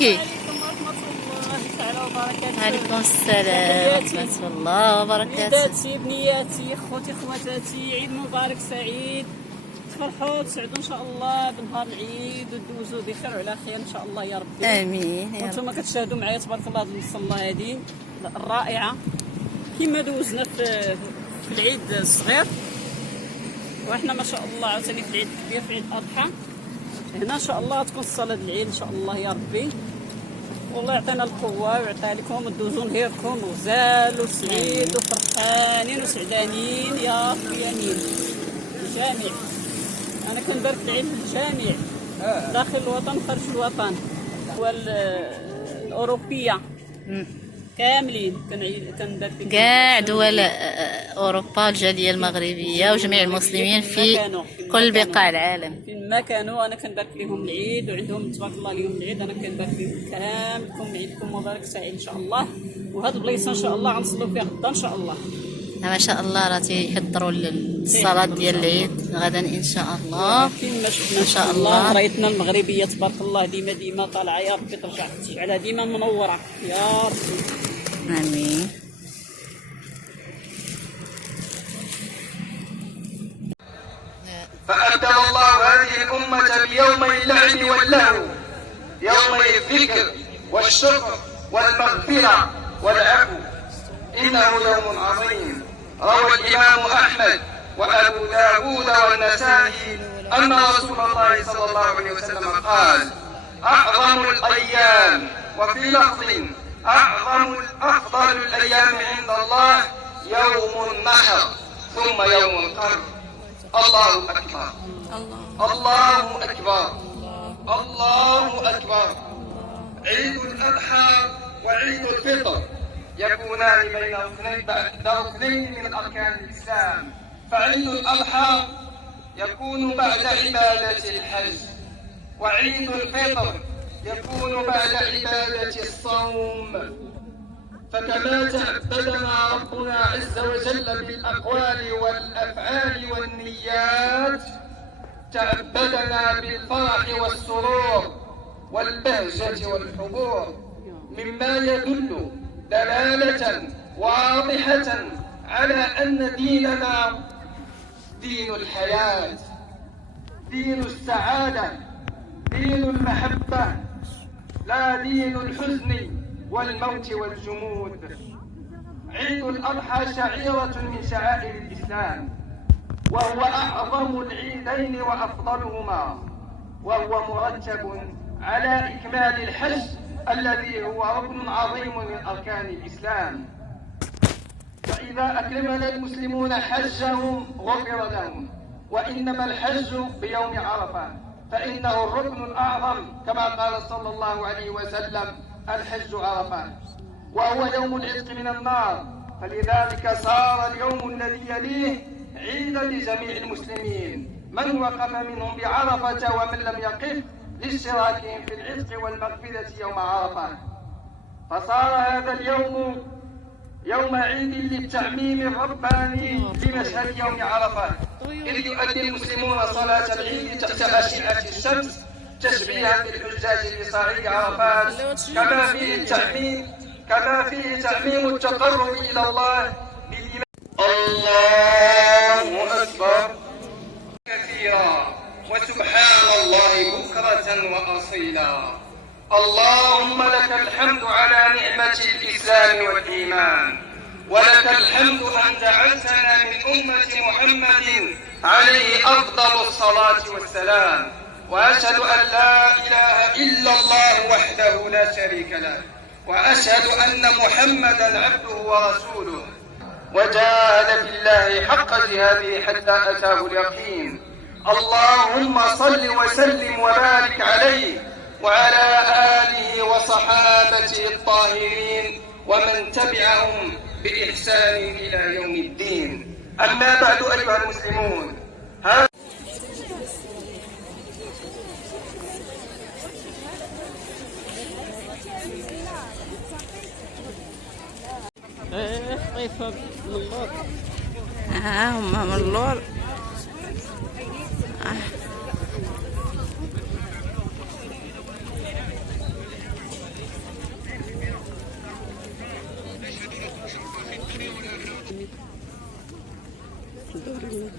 عليكم ورحمة الله تعالى وبركاته. وعليكم السلام ورحمة الله وبركاته. وليداتي بنياتي خوتي خواتاتي، عيد مبارك سعيد. تفرحوا وتسعدوا ان شاء الله بنهار العيد وتدوزوا بخير وعلى خير ان شاء الله يا ربي. امين يا رب. وانتم كتشاهدوا معايا تبارك الله هذه الصلاه هذه الرائعه كما دوزنا في العيد الصغير، وإحنا ما شاء الله عاوتاني في العيد الكبير في عيد الاضحى. هنا ان شاء الله تكون صلاه العيد ان شاء الله يا ربي، والله يعطينا القوه ويعطيها لكم وتدوزوا نهاركم غزال وسعيد وفرحانين وسعدانين يا ربي. امين. الجميع انا كنبارك العيد للجميع داخل الوطن خارج الوطن والاوروبيه كاملين. كنبارك كاع دول اوروبا، الجاليه المغربيه وجميع المسلمين في كل بقاع العالم فين ما كانوا. انا كنبارك لهم العيد وعندهم تبارك الله اليوم العيد. انا كنبارك لهم كاملكم عيدكم مبارك سعيد ان شاء الله. وهاد البلايصه ان شاء الله غنصلوا فيها غدا ان شاء الله. ما شاء الله راه تيحضروا للصلاه ديال العيد غدا ان شاء الله. كما شفنا ان شاء الله قرايتنا المغربيه تبارك الله ديما طالعه يا ربي، ترجع تجعلها ديما منوره يا ربي. امين. فأبدل الله هذه الأمة بيومي اللعب واللهو، يومي الذكر والشكر والمغفرة والعفو. إنه يوم عظيم. روى الإمام أحمد وأبو داود والنسائي أن رسول الله صلى الله عليه وسلم قال: أعظم الأيام، وفي لفظ أفضل الأيام عند الله يوم النحر ثم يوم القر. الله أكبر، الله أكبر، الله أكبر. عيد الأضحى وعيد الفطر يكونان بين ركنين من أركان الإسلام. فعيد الأضحى يكون بعد عبادة الحج، وعيد الفطر يكون بعد عبادة الصوم. فكما تعبدنا ربنا عز وجل بالأقوال والأفعال والنيات، تعبدنا بالفرح والسرور والبهجة والحضور، مما يدل دلالة واضحة على أن ديننا دين الحياة، دين السعادة، دين المحبة، لا دين الحزن والموت والجمود. عيد الأضحى شعيرة من شعائر الإسلام، وهو أعظم العيدين وأفضلهما، وهو مرتب على إكمال الحج الذي هو ركن عظيم من أركان الإسلام. فإذا أكمل المسلمون حجهم غفر لهم. وإنما الحج بيوم عرفة، فإنه الركن الأعظم كما قال صلى الله عليه وسلم: الحج عرفة، وهو يوم العتق من النار. فلذلك صار اليوم الذي يليه عيدا لجميع المسلمين، من وقف منهم بعرفة ومن لم يقف، لاشتراكهم في العتق والمغفرة يوم عرفة. فصار هذا اليوم يوم عيد للتعميم الرباني لمشهد يوم عرفة، إذ يؤدي المسلمون صلاة العيد تحت أشعة الشمس تشبيها بالحجاج لصعيد عرفات، كما فيه تعميم التقرب إلى الله الله أكبر كثيرا، وسبحان الله بكرة وأصيلا. اللهم لك الحمد على نعمة الإسلام والإيمان، ولك الحمد أن جعلتنا من أمة محمد عليه أفضل الصلاة والسلام. وأشهد أن لا إله إلا الله وحده لا شريك له، وأشهد أن محمدا عبده ورسوله، وجاهد في الله حق جهاده حتى أتاه اليقين. اللهم صل وسلم وبارك عليه وعلى آله وصحابته الطاهرين ومن تبعهم بإحسان إلى يوم الدين. أما بعد أيها المسلمون، طيفة من اللور. هما من اللور. دوري